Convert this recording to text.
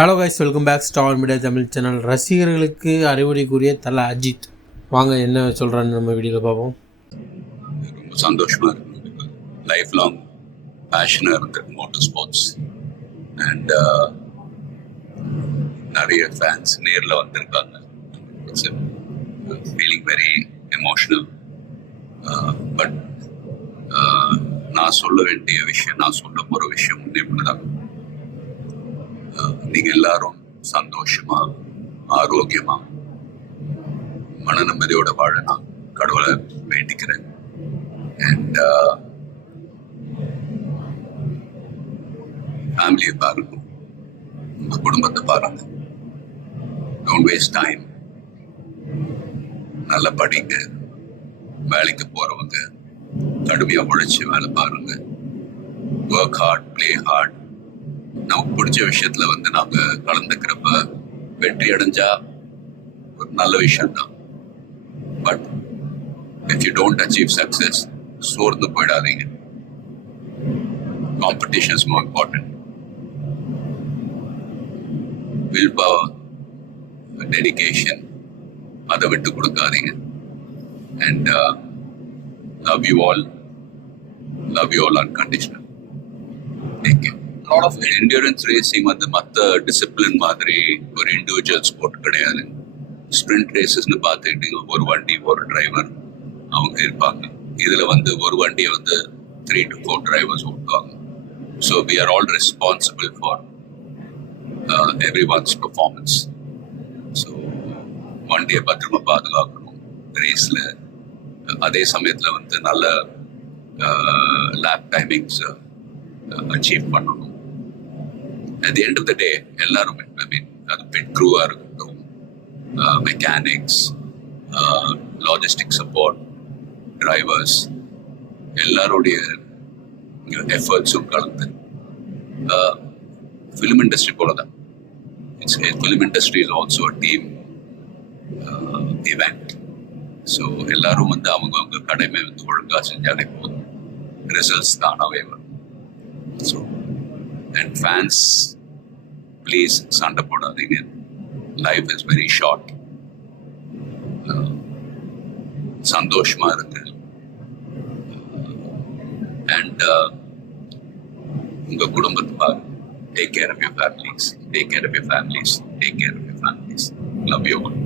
Hello guys, welcome back star media Tamil channel. ரசிகர்களுக்கு அறிவுரை கூறிய தல அஜித். வாங்க என்ன சொல்கிறான்னு நம்ம வீடியோவில் பார்ப்போம். ரொம்ப சந்தோஷமாக இருக்கு. லைஃப் லாங் பேஷனாக இருக்கு மோட்டர் ஸ்போர்ட்ஸ். அண்ட் நிறைய ஃபேன்ஸ் நேரில் வந்திருக்காங்க. It's feeling very emotional. But நான் சொல்ல வேண்டிய விஷயம், நான் சொல்ல போகிற விஷயம் இப்படி தான். நீங்கள் எல்லாரும் சந்தோஷமா, ஆரோக்கியமா, மன நிம்மதியோட வாழ நான் கடவுளை வேண்டிக்கிறேன். அண்ட் ஃபேமிலியை பாருங்க, உங்க குடும்பத்தை பாருங்க. Don't waste time. நல்லா படிங்க. வேலைக்கு போறவங்க கடுமையா உழைச்சி வேலை பாருங்க. Work hard, play hard. நமக்கு பிடிச்ச விஷயத்துல நாங்க கலந்துக்கிறப்ப வெற்றி அடைஞ்சா ஒரு நல்ல விஷயம் தான். But if you don't achieve success, சோர்ந்து போயிடாதீங்க. Competition is more important. Will power, dedication, அதை விட்டு கொடுக்காதீங்க. And love you all unconditional. Take care. Endurance racing மற்ற டிசிப்ளின் மாதிரி ஒரு இண்டிவிஜுவல் ஸ்போர்ட் கிடையாது. ஸ்ப்ரிண்ட் ரேசஸ்ன்னு பார்த்துக்கிட்டீங்க, ஒரு வண்டி ஒரு டிரைவர் அவங்க இருப்பாங்க. இதில் ஒரு வண்டியை 3 to 4 டிரைவர்ஸ் ஓட்டுவாங்க. So we are all responsible for every one's performance. So வண்டியை பத்திரமா பாதுகாக்கணும் ரேஸில். அதே சமயத்தில் நல்ல லேப் டைமிங்ஸ் அச்சீவ் பண்ணணும். At the end of the day, எல்லாருமே, அது பிட் க்ரூவாக இருக்கட்டும், மெக்கானிக்ஸ், லாஜிஸ்டிக் சப்போர்ட், டிரைவர்ஸ், எல்லாருடைய எஃபர்ட்ஸும் கலந்து ஃபிலிம் இண்டஸ்ட்ரி போல தான். Film industry is also a team event. So எல்லாரும் அவங்க கடமை ஒழுங்காக செஞ்சாலே போதும், ரிசல்ட்ஸ் தானாகவே வரும். ஸோ and fans, please சண்டை போடாதீங்க. Life is very short. சந்தோஷமா இருக்கு. அண்ட் உங்க குடும்பத்தை பாருங்க. Take care of your families. Take care of your families. Take care of your families. Love you all.